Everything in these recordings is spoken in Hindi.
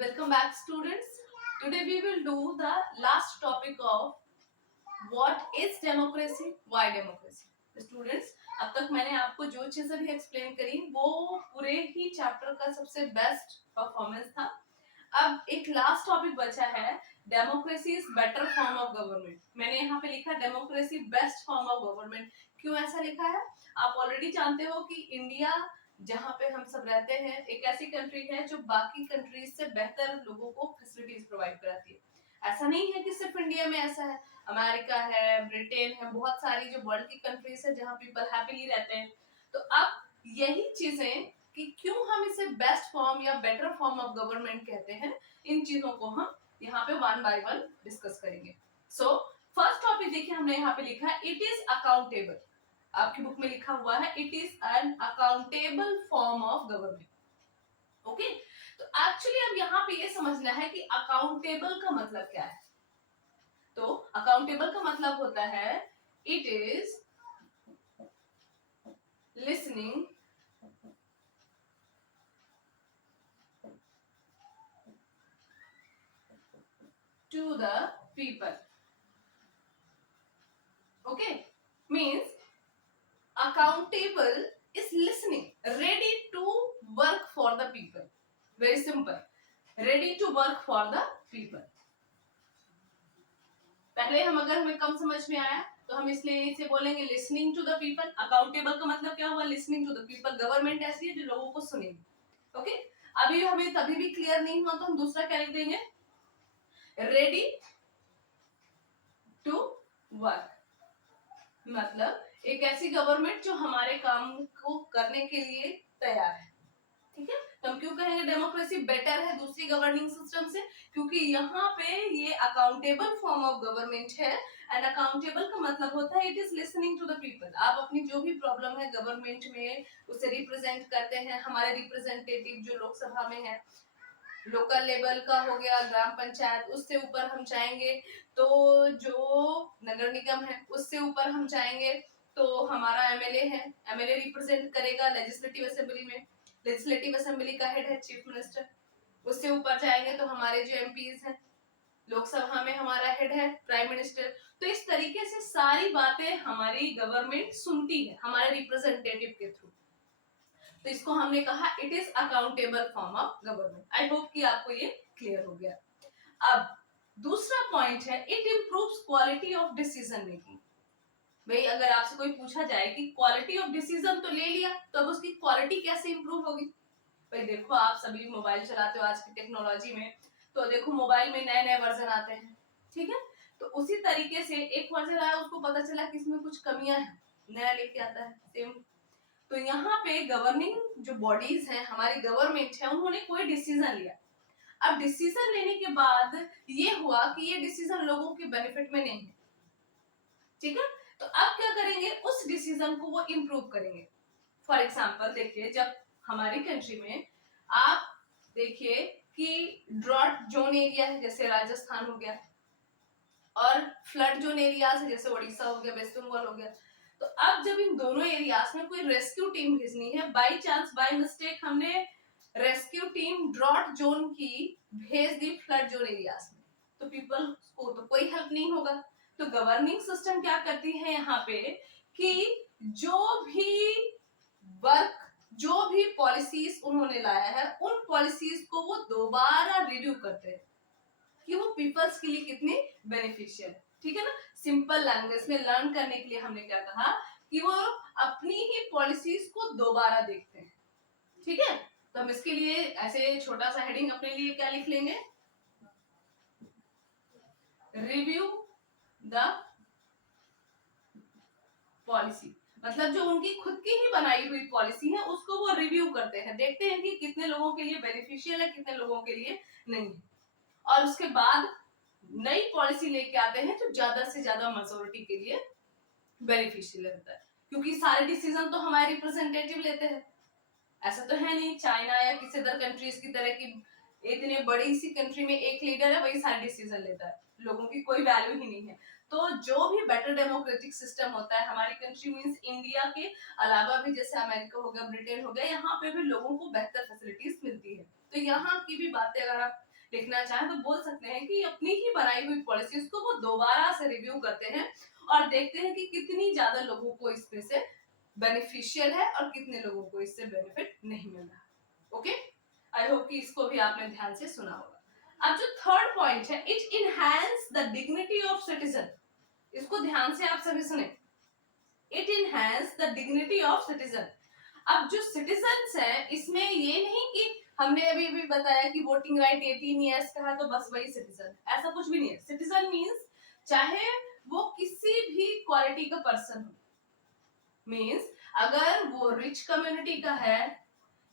Welcome back, students. Today we will do the last topic of what is democracy, why democracy. Students, अब तक मैंने आपको जो चीजें भी एक्सप्लेन करी वो पूरे ही चैप्टर का सबसे बेस्ट परफॉर्मेंस था. अब एक लास्ट टॉपिक बचा है, democracy is better form of government. मैंने यहाँ पे लिखा democracy best form of government. क्यों ऐसा लिखा है? आप ऑलरेडी जानते हो कि इंडिया जहाँ पे हम सब रहते हैं एक ऐसी कंट्री है जो बाकी कंट्रीज से बेहतर लोगों को फैसिलिटीज प्रोवाइड कराती है. ऐसा नहीं है कि सिर्फ इंडिया में ऐसा है, अमेरिका है, ब्रिटेन है, बहुत सारी जो वर्ल्ड की कंट्रीज है जहाँ पीपल हैप्पीली रहते हैं. तो अब यही चीजें कि क्यों हम इसे बेस्ट फॉर्म या बेटर फॉर्म ऑफ गवर्नमेंट कहते हैं, इन चीजों को हम यहाँ पे वन बाय वन डिस्कस करेंगे. सो फर्स्ट टॉपिक देखिए, हमने यहाँ पे लिखा है इट इज अकाउंटेबल. आपकी बुक में लिखा हुआ है it is an accountable form of government. Okay, तो एक्चुअली अब यहाँ पे ये समझना है कि अकाउंटेबल का मतलब क्या है. तो अकाउंटेबल का मतलब होता है it is listening to the people. Okay, means accountable is listening, ready to work for the people. Very simple, ready to work for the people. पहले हम अगर हमें कम समझ में आया तो हम इसलिए इसे बोलेंगे listening to the people. accountable का मतलब क्या हुआ? listening to the people. Government ऐसी है जो लोगों को सुनेगी. ओके, अभी हमें तभी भी क्लियर नहीं हुआ तो हम दूसरा क्या लिख देंगे, ready to work. मतलब एक ऐसी गवर्नमेंट जो हमारे काम को करने के लिए तैयार है. ठीक है, तो हम क्यों कहेंगे डेमोक्रेसी बेटर है दूसरी गवर्निंग सिस्टम से? क्योंकि यहाँ पे ये अकाउंटेबल फॉर्म ऑफ गवर्नमेंट है. एंड अकाउंटेबल का मतलब होता है it is listening to the people. आप अपनी जो भी प्रॉब्लम है गवर्नमेंट में उसे रिप्रेजेंट करते हैं. हमारे रिप्रेजेंटेटिव जो लोकसभा में है, लोकल लेवल का हो गया ग्राम पंचायत, उससे ऊपर हम चाहेंगे तो जो नगर निगम है, उससे ऊपर हम चाहेंगे तो हमारा एमएलए है, एमएलए रिप्रेजेंट करेगा लेजिस्लेटिव असेंबली में. लेजिस्लेटिव असेंबली का हेड है चीफ मिनिस्टर. उससे ऊपर जाएंगे तो हमारे जो एमपीज हैं, लोकसभा में हमारा हेड है प्राइम मिनिस्टर. तो इस तरीके से सारी बातें हमारी गवर्नमेंट सुनती है हमारे रिप्रेजेंटेटिव के थ्रू. तो इसको हमने कहा it is accountable form of government. I hope कि आपको ये क्लियर हो गया. अब दूसरा पॉइंट है it improves quality of decision making. भाई अगर आपसे कोई पूछा जाए कि क्वालिटी ऑफ डिसीजन तो ले लिया, तो अब उसकी क्वालिटी कैसे इंप्रूव होगी? भाई देखो, आप सभी मोबाइल चलाते हो आज की टेक्नोलॉजी में, तो देखो मोबाइल में नए नए वर्जन आते हैं. ठीक है, तो उसी तरीके से एक वर्जन आया, उसको पता चला कि इसमें कुछ कमियां हैं, नया लेके आता है सेम. तो यहाँ पे गवर्निंग जो बॉडीज हैं, हमारी गवर्नमेंट है, उन्होंने कोई डिसीजन लिया. अब डिसीजन लेने के बाद ये हुआ कि ये डिसीजन लोगों के बेनिफिट में नहीं है. ठीक है, तो अब क्या करेंगे, उस डिसीजन को वो इम्प्रूव करेंगे. फॉर एग्जाम्पल देखिए, जब हमारी कंट्री में आप देखिए कि ड्रॉट जोन एरिया है जैसे राजस्थान हो गया, और फ्लड जोन एरियाज है जैसे उड़ीसा हो गया, वेस्ट बंगाल हो गया. तो अब जब इन दोनों एरियाज में कोई रेस्क्यू टीम भेजनी है, बाय चांस बाय मिस्टेक हमने रेस्क्यू टीम ड्रॉट जोन की भेज दी फ्लड जोन एरियाज में, तो पीपल को तो कोई हेल्प नहीं होगा. तो गवर्निंग सिस्टम क्या करती है यहाँ पे कि जो भी वर्क, जो भी पॉलिसीज उन्होंने लाया है, उन पॉलिसीज को वो दोबारा रिव्यू करते हैं कि वो पीपल्स के लिए कितनी बेनिफिशियल है. ठीक है ना, सिंपल लैंग्वेज में लर्न करने के लिए हमने क्या कहा कि वो अपनी ही पॉलिसीज को दोबारा देखते हैं. ठीक है, तो हम इसके लिए ऐसे छोटा सा हेडिंग अपने लिए क्या लिख लेंगे, रिव्यू द पॉलिसी. मतलब जो उनकी खुद की ही बनाई हुई पॉलिसी है उसको वो रिव्यू करते हैं, देखते हैं कि कितने लोगों के लिए बेनिफिशियल है, कितने लोगों के लिए नहीं है, और उसके बाद नई पॉलिसी लेके आते हैं जो ज्यादा से ज्यादा मेजॉरिटी के लिए बेनिफिशियल रहता है. क्योंकि सारे डिसीजन तो हमारे रिप्रेजेंटेटिव लेते हैं. ऐसा तो है नहीं चाइना या किसी अदर कंट्रीज की तरह की इतने बड़ी सी कंट्री में एक लीडर है वही सारे डिसीजन लेता है, लोगों की कोई वैल्यू ही नहीं है. तो जो भी बेटर डेमोक्रेटिक सिस्टम होता है हमारी कंट्री मींस इंडिया के अलावा भी, जैसे अमेरिका हो गया, ब्रिटेन हो गया, यहाँ पे भी लोगों को बेहतर फैसिलिटीज मिलती है. तो यहाँ की भी बातें अगर आप लिखना चाहे तो बोल सकते हैं कि अपनी ही बनाई हुई पॉलिसीज को वो दोबारा से रिव्यू करते हैं और देखते हैं कि कितनी ज्यादा लोगों को इसमें से बेनिफिशियल है और कितने लोगों को इससे बेनिफिट नहीं मिल रहा। ओके, आई होप कि इसको भी आपने ध्यान से सुना होगा। अब जो थर्ड पॉइंट है, it enhance the dignity of citizen, इसको ध्यान से आप सभी सुने, it enhance the dignity of citizen. अब जो सिटीजन्स हैं इसमें ये नहीं कि हमने अभी भी बताया कि वोटिंग राइट 18 इयर्स का है तो बस वही सिटीजन, ऐसा कुछ भी नहीं है। सिटीजन मींस चाहे वो किसी भी क्वालिटी का पर्सन हो, मींस अगर वो रिच कम्युनिटी का है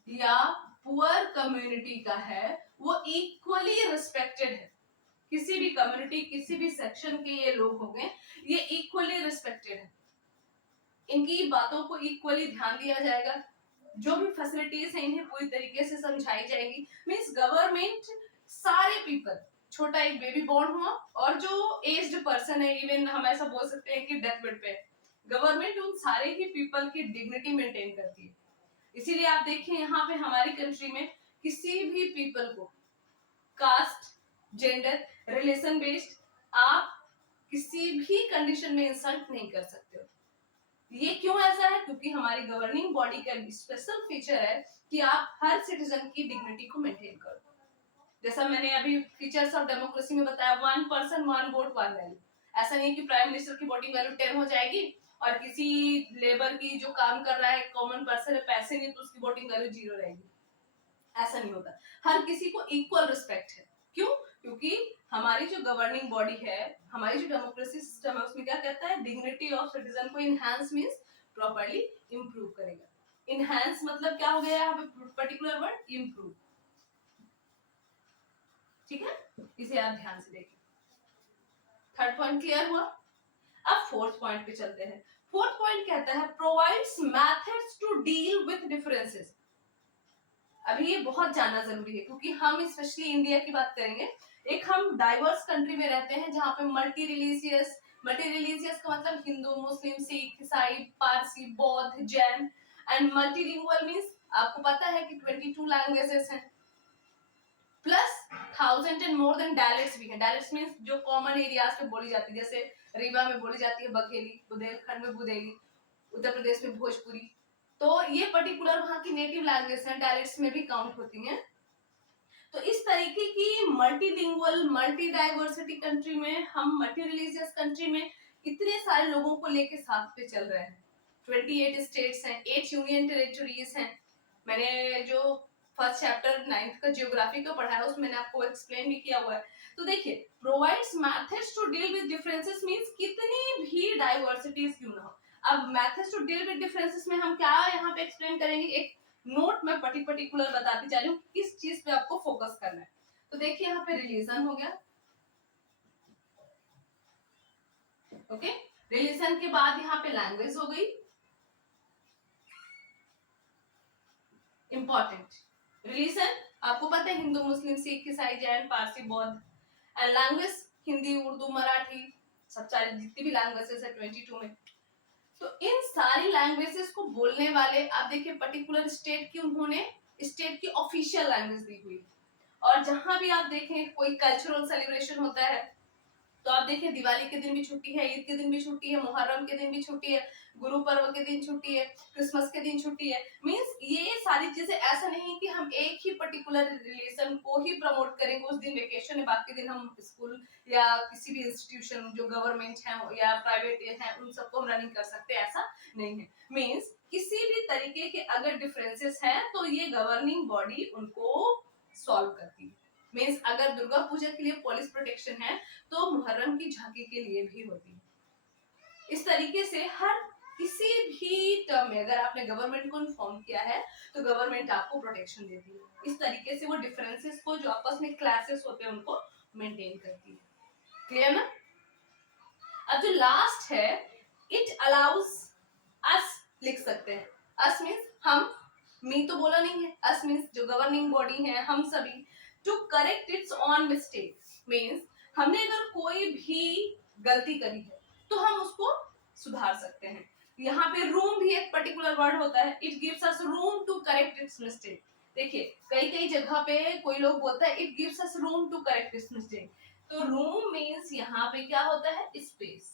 या पुअर कम्युनिटी का है, वो इक्वली रिस्पेक्टेड है। किसी भी कम्युनिटी, किसी भी सेक्शन के ये लोग हो गए, ये इक्वली रिस्पेक्टेड है, इनकी बातों को इक्वली ध्यान दिया जाएगा, जो भी फैसिलिटीज है इन्हें पूरी तरीके से समझाई जाएगी। मींस गवर्नमेंट सारे पीपल, छोटा एक बेबी बॉर्न हुआ और जो एज्ड पर्सन है, इवन हम ऐसा बोल सकते हैं कि डेथ बेड पे, गवर्नमेंट उन सारे ही पीपल की डिग्निटी मेंटेन करती है। इसीलिए आप देखें यहाँ पे हमारी कंट्री में किसी भी पीपल को कास्ट, जेंडर, रिलेशन बेस्ड आप किसी भी कंडीशन में इंसल्ट नहीं कर सकते हो। ये क्यों ऐसा है? क्योंकि हमारी गवर्निंग बॉडी का स्पेशल फीचर है कि आप हर सिटीजन की डिग्निटी को मेंटेन करो। जैसा मैंने अभी फीचर्स ऑफ डेमोक्रेसी में बताया, 1 पर्सन 1 वोट 1 वैल्यू। ऐसा नहीं कि प्राइम मिनिस्टर की वोटिंग वैल्यू 10 हो जाएगी और किसी लेबर की जो काम कर रहा है, कॉमन पर्सन है, पैसे नहीं तो उसकी वोटिंग वैल्यू 0 रहेगी। ऐसा नहीं होता, हर किसी को इक्वल रिस्पेक्ट है। क्यों? क्योंकि हमारी जो गवर्निंग बॉडी है, हमारी जो डेमोक्रेसी सिस्टम है, उसमें क्या कहता है, डिग्निटी ऑफ सिटीजन को इनहैंस मींस प्रॉपर्ली इंप्रूव करेगा। इनहैंस मतलब क्या हो गया यहाँ पे पर्टिकुलर वर्ड, इंप्रूव। ठीक है, इसे आप ध्यान से देखिए। थर्ड पॉइंट क्लियर हुआ। अब फोर्थ पॉइंट पे चलते हैं। फोर्थ पॉइंट कहता है provides methods to deal with differences. अभी ये बहुत जानना जरूरी है क्योंकि हम स्पेशली इंडिया की बात करेंगे। एक हम डाइवर्स कंट्री में रहते हैं जहाँ पे मल्टी रिलीजियस का मतलब हिंदू, मुस्लिम, सिख, ईसाई, पारसी, बौद्ध, जैन, एंड मल्टीलिंगुअल मींस आपको पता है कि 22 लैंग्वेजेस हैं, plus 1000 and more than dialects भी हैं। डायलेक्ट्स मींस जो कॉमन एरियाज पे बोली जाती है, जैसे रीवा में बोली जाती है बघेली, बुंदेलखंड में बुदेली, उत्तर प्रदेश में भोजपुरी। तो ये पर्टिकुलर वहां की नेटिव लैंग्वेज है, डायलेक्ट्स में भी काउंट होती हैं। तो इस तरीके की मल्टीलिंगुअल, मल्टी डाइवर्सिटी कंट्री में, हम मल्टी रिलीजियस कंट्री में इतने सारे लोगों को लेके साथ पे चल रहे हैं। 28 स्टेट्स हैं, 8 यूनियन टेरिटरीज हैं। मैंने जो फर्स्ट चैप्टर 9th का जियोग्राफी का पढ़ा है उसमें मैंने आपको एक्सप्लेन भी किया हुआ है। तो देखिए, provides methods to deal with differences means कितनी भी डाइवर्सिटीज क्यों ना हो। अब methods to deal with differences में हम क्या यहाँ पे एक्सप्लेन करेंगे, एक नोट में पर्टिकुलर बताती जा रही हूँ किस चीज पे आपको फोकस करना है। तो देखिए यहाँ पे रिलीजन हो गया, ओके। रिलीजन के बाद यहाँ पे लैंग्वेज हो गई, इंपॉर्टेंट। रिलीजन आपको पता है हिंदू, मुस्लिम, सिख, ईसाई, जैन, पारसी, बौद्ध, एंड लैंग्वेज हिंदी, उर्दू, मराठी, सब सारी जितनी भी लैंग्वेजेस है 22 में। तो इन सारी लैंग्वेजेस को बोलने वाले आप देखिए पर्टिकुलर स्टेट की उन्होंने स्टेट की ऑफिशियल लैंग्वेज दी हुई। और जहां भी आप देखें कोई कल्चरल सेलिब्रेशन होता है तो आप देखिए दिवाली के दिन भी छुट्टी है, ईद के दिन भी छुट्टी है, मुहर्रम के दिन भी छुट्टी है, गुरु पर्व के दिन छुट्टी है, क्रिसमस के दिन छुट्टी है। मींस ये सारी चीजें ऐसा नहीं कि हम एक ही पर्टिकुलर रिलेशन को ही प्रमोट करेंगे, उस दिन वेकेशन है बाकी दिन हम स्कूल या किसी भी इंस्टीट्यूशन जो गवर्नमेंट है या प्राइवेट है उन सबको हम रनिंग कर सकते हैं, ऐसा नहीं है। मींस किसी भी तरीके के अगर डिफरेंसेस हैं तो ये गवर्निंग बॉडी उनको सॉल्व करती है। मींस अगर दुर्गा पूजा के लिए पुलिस प्रोटेक्शन है तो मुहर्रम की झांकी के लिए भी होती है। इस तरीके से हर किसी भी टर्म में अगर आपने गवर्नमेंट को इन्फॉर्म किया है तो गवर्नमेंट आपको प्रोटेक्शन देती है। इस तरीके से वो डिफरेंसेस को जो आपस में क्लासेस होते हैं उनको मेंटेन करती है। क्लियर ना? अब जो लास्ट है, इट अलाउज अस, लिख सकते हैं। अस मींस हम, मी तो बोला नहीं है, अस मींस जो गवर्निंग बॉडी है, हम सभी, to correct its own mistakes. मींस हमने अगर कोई भी गलती करी है तो हम उसको सुधार सकते हैं। यहाँ पे रूम भी एक पर्टिकुलर वर्ड होता है, it gives us room to correct its mistake. देखिए कई कई जगह पे कोई लोग बोलता है it gives us room to correct this mistake, तो रूम मीन्स यहाँ पे क्या होता है, स्पेस।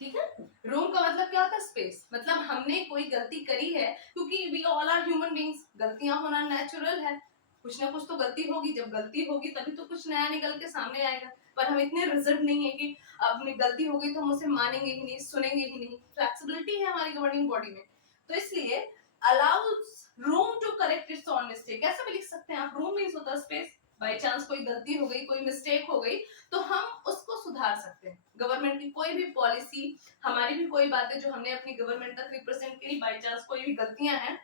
ठीक है, रूम का मतलब क्या होता है, स्पेस। मतलब हमने कोई गलती करी है, क्योंकि we all are human beings, गलतियां होना नेचुरल है, कुछ ना कुछ तो गलती होगी, जब गलती होगी तभी तो कुछ नया निकल के सामने आएगा। पर हम इतने रिजर्व नहीं है कि अपनी गलती हो गई तो हम उसे मानेंगे ही नहीं, सुनेंगे ही नहीं। फ्लेक्सिबिलिटी है हमारी गवर्निंग बॉडी में, तो इसलिए allows room to correct its own mistake. ऐसा भी लिख सकते हैं आप, रूम मीन्स होता है स्पेस। बाई चांस कोई गलती हो गई, कोई मिस्टेक हो गई, तो हम उसको सुधार सकते हैं। गवर्नमेंट की कोई भी पॉलिसी, हमारी भी कोई बातें जो हमने अपनी गवर्नमेंट तक रिप्रेजेंट करी, बाई चांस कोई भी गलतियां हैं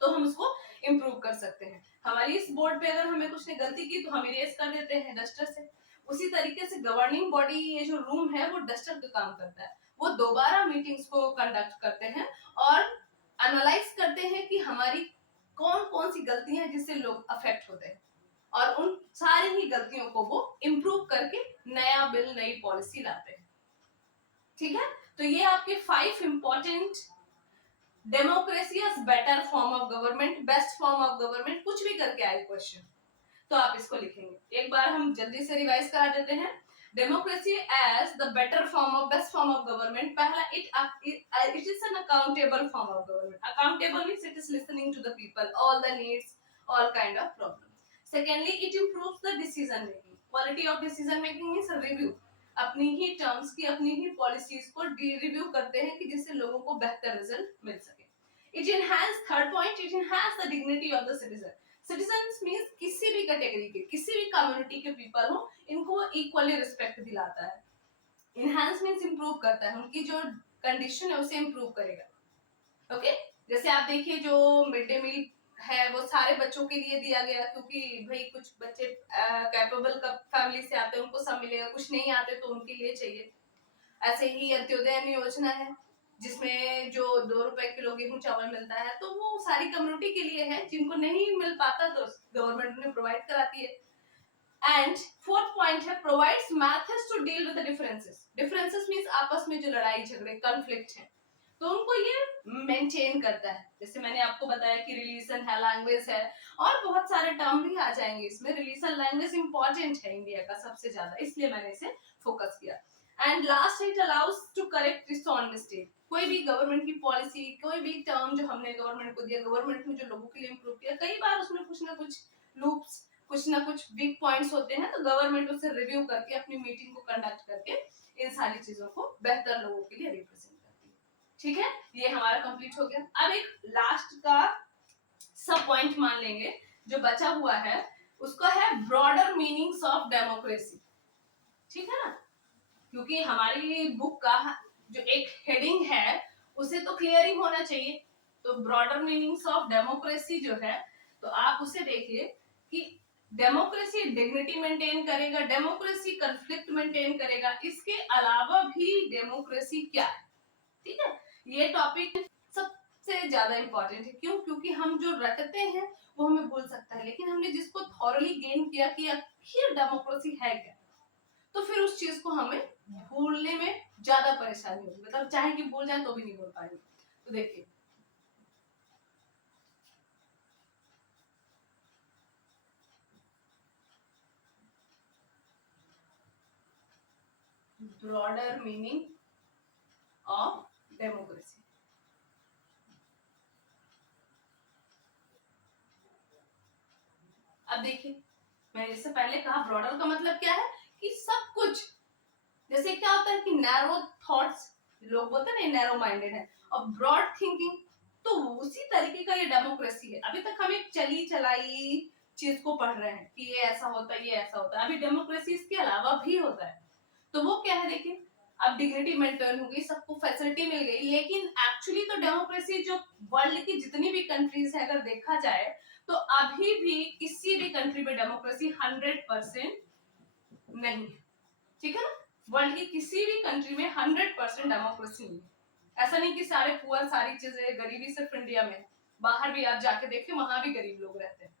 तो हम उसको इम्प्रूव कर सकते हैं। हमारी इस बोर्ड पे अगर हमें कुछ ने गलती की तो हम इरेज कर देते हैं डस्टर से। उसी तरीके से गवर्निंग बॉडी, ये जो रूम है वो डस्टर का काम करता है। वो दोबारा मीटिंग्स को कंडक्ट करते हैं और एनालाइज करते हैं कि हमारी कौन कौन सी गलतियां हैं जिससे लोग अफेक्ट होते हैं, और उन सारी ही गलतियों को वो इम्प्रूव करके नया बिल, नई पॉलिसी लाते हैं। ठीक है, तो ये आपके 5 important democracy as better form of government, best form of government, कुछ भी करके आए क्वेश्चन तो आप इसको लिखेंगे। एक बार हम जल्दी से रिवाइज करा देते हैं। Democracy as the better form of, best form of government. पहला, it is an accountable form of government. Accountable means it is listening to the people, all the needs, all kind of problems. Secondly, it improves the decision making. Quality of decision making means review, अपनी ही टर्म्स की, अपनी ही पॉलिसीज को रिव्यू करते हैं कि जिससे लोगों को बेहतर रिजल्ट मिल सके। It enhance, third point, it enhance the dignity of the citizen. Citizens means किसी भी कैटेगरी के, किसी भी कम्युनिटी के पीपल हो, इनको इक्वली रिस्पेक्ट दिलाता है। इनहांस मींस इंप्रूव करता है, उनकी जो कंडीशन है उसे इंप्रूव करेगा। ओके, जैसे आप देखिए जो मिड डे मील है वो सारे बच्चों के लिए दिया गया, क्योंकि भाई कुछ बच्चे कैपेबल फैमिली से आते हैं, उनको सब मिलेगा, कुछ नहीं आते तो उनके लिए चाहिए। ऐसे ही अंत्योदय योजना है जिसमें जो 2 रुपए किलो गेहूं चावल मिलता है, तो वो सारी कम्युनिटी के लिए है, जिनको नहीं मिल पाता तो गवर्नमेंट उन्हें प्रोवाइड कराती है। एंड फोर्थ पॉइंट है, provides methods to deal with the differences. Differences means आपस में जो लड़ाई झगड़े, कॉन्फ्लिक्ट है, तो उनको ये मेंटेन करता है। जैसे मैंने आपको बताया कि रिलीजन है, लैंग्वेज है, और बहुत सारे टर्म भी आ जाएंगे इसमें। रिलीजन, लैंग्वेज इंपॉर्टेंट है इंडिया का सबसे ज्यादा, इसलिए मैंने इसे फोकस किया। And last, it allows to correct its own mistake. कोई भी गवर्नमेंट की पॉलिसी, कोई भी टर्म जो हमने गवर्नमेंट को दिया, गवर्नमेंट ने जो लोगों के लिए इंप्रूव किया, कई बार उसमें कुछ ना कुछ लूप्स, कुछ ना कुछ वीक पॉइंट्स होते हैं, तो गवर्नमेंट उसे रिव्यू करके, अपनी मीटिंग को कंडक्ट करके इन सारी चीजों को बेहतर लोगों के लिए रिप्रेजेंट करती है। ठीक है, ये हमारा कंप्लीट हो गया। अब एक लास्ट का सब पॉइंट मान लेंगे जो बचा हुआ है, उसका है ब्रॉडर मीनिंग्स ऑफ डेमोक्रेसी। ठीक है ना, क्योंकि हमारी बुक का जो एक हेडिंग है उसे तो क्लियर ही होना चाहिए। तो ब्रॉडर मीनिंग्स ऑफ डेमोक्रेसी जो है, तो आप उसे देखिए कि डेमोक्रेसी डिग्निटी मेंटेन करेगा, डेमोक्रेसी कॉन्फ्लिक्ट मेंटेन करेगा, इसके अलावा भी डेमोक्रेसी क्या है। ठीक है, ये टॉपिक सबसे ज्यादा इंपॉर्टेंट है। क्यों? क्योंकि हम जो रटते हैं वो हमें भूल सकता है, लेकिन हमने जिसको थॉरली गेन किया कि आखिर डेमोक्रेसी है क्या, तो फिर उस चीज को हमें भूलने में ज्यादा परेशानी होगी। मतलब चाहे कि भूल जाए तो भी नहीं भूल पाएंगे। तो देखिए, ब्रॉडर मीनिंग ऑफ डेमोक्रेसी। अब देखिए, मैंने इससे पहले कहा ब्रॉडर का मतलब क्या है कि सब कुछ। जैसे क्या होता है कि नैरो थॉट्स, लोग बोलते हैं ना नैरो माइंडेड है, और ब्रॉड थिंकिंग, तो उसी तरीके का ये डेमोक्रेसी है। अभी तक हम एक चली चलाई चीज को पढ़ रहे हैं कि ये ऐसा होता है, ये ऐसा होता है। अभी डेमोक्रेसी इसके अलावा भी होता है। तो वो क्या है, देखिए, अब डिग्निटी मेंटेन हो गई, सबको फैसिलिटी मिल गई, लेकिन एक्चुअली तो डेमोक्रेसी जो वर्ल्ड की जितनी भी कंट्रीज है, अगर देखा जाए तो अभी भी किसी भी कंट्री में डेमोक्रेसी 100% नहीं है। ठीक है ना, वर्ल्ड की किसी भी कंट्री में 100% डेमोक्रेसी नहीं है। ऐसा नहीं कि सारे पुअर, सारी चीजें, गरीबी सिर्फ इंडिया में, बाहर भी आप जाके देखें, वहां भी गरीब लोग रहते हैं।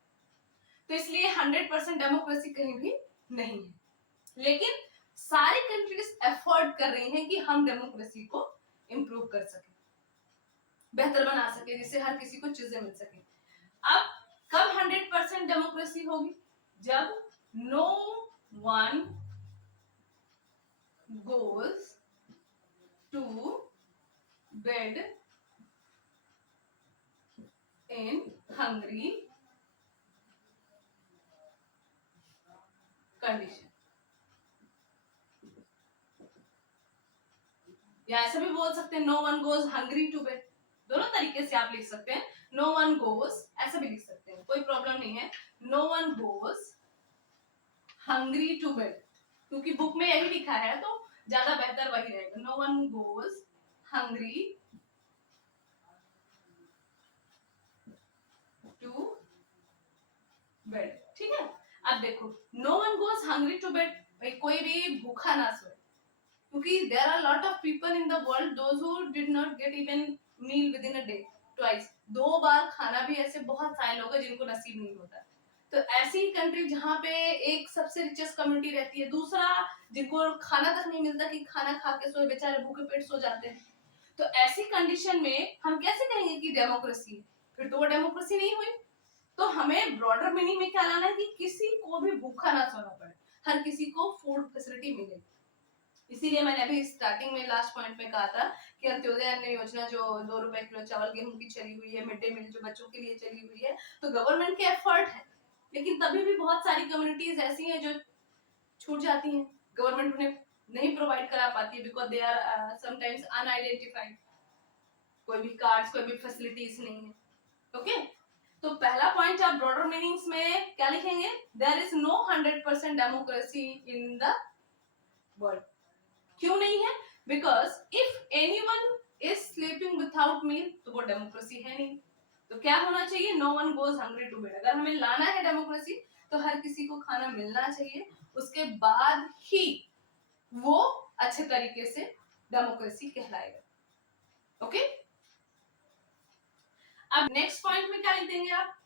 तो इसलिए 100% डेमोक्रेसी कहीं भी नहीं है, लेकिन सारी कंट्रीज एफर्ट कर रही हैं कि हम डेमोक्रेसी को इंप्रूव कर सके, बेहतर बना सके, जिससे हर किसी को चीजें मिल सके। अब कब 100% डेमोक्रेसी होगी? जब no one goes to bed in hungry condition, या ऐसा भी बोल सकते हैं no one goes hungry to bed, दोनों तरीके से आप लिख सकते हैं। नो वन गोज ऐसा भी लिख सकते हैं, कोई प्रॉब्लम नहीं है। No one goes hungry to bed, क्योंकि बुक में यही लिखा है तो ज्यादा बेहतर वही रहेगा। No one goes hungry to bed, ठीक है। अब देखो no one goes hungry to bed, भाई कोई भी भूखा ना सोए, क्योंकि there are lot of people in the world those who did not get even meal within a day twice, 2 बार खाना भी ऐसे बहुत सारे लोग हैं जिनको नसीब नहीं होता। तो ऐसी कंट्री जहाँ पे एक सबसे रिचेस्ट कम्युनिटी रहती है, दूसरा जिनको खाना तक नहीं मिलता कि खाना खा के सोए, बेचारे भूखे पेट सो जाते हैं, तो ऐसी कंडीशन में हम कैसे कहेंगे कि डेमोक्रेसी? फिर तो वो डेमोक्रेसी नहीं हुई। तो हमें ब्रॉडर मीनिंग में क्या लाना है कि किसी को भी भूखा ना सोना पड़े, हर किसी को फूड फैसिलिटी मिले। इसीलिए मैंने अभी स्टार्टिंग में लास्ट पॉइंट में कहा था कि अंत्योदय अन्न योजना जो 2 रुपए किलो चावल गेहूं की चली हुई है, मिड डे मील जो बच्चों के लिए चली हुई है, तो गवर्नमेंट के एफर्ट है, लेकिन तभी भी बहुत सारी कम्युनिटीज ऐसी हैं जो छूट जाती हैं, गवर्नमेंट उन्हें नहीं प्रोवाइड करा पाती है because they are sometimes unidentified, कोई भी कार्ड्स कोई भी फैसिलिटीज नहीं है। ओके, तो पहला पॉइंट आप ब्रॉडर मीनिंग्स में क्या लिखेंगे? There is no 100% democracy in the world. क्यों नहीं है? Because if anyone is sleeping without meal तो वो डेमोक्रेसी है नहीं। तो क्या होना चाहिए? No one goes hungry to bed. अगर हमें लाना है डेमोक्रेसी तो हर किसी को खाना मिलना चाहिए, उसके बाद ही वो अच्छे तरीके से डेमोक्रेसी कहलाएगा। ओके, अब नेक्स्ट पॉइंट में क्या लिख देंगे आप?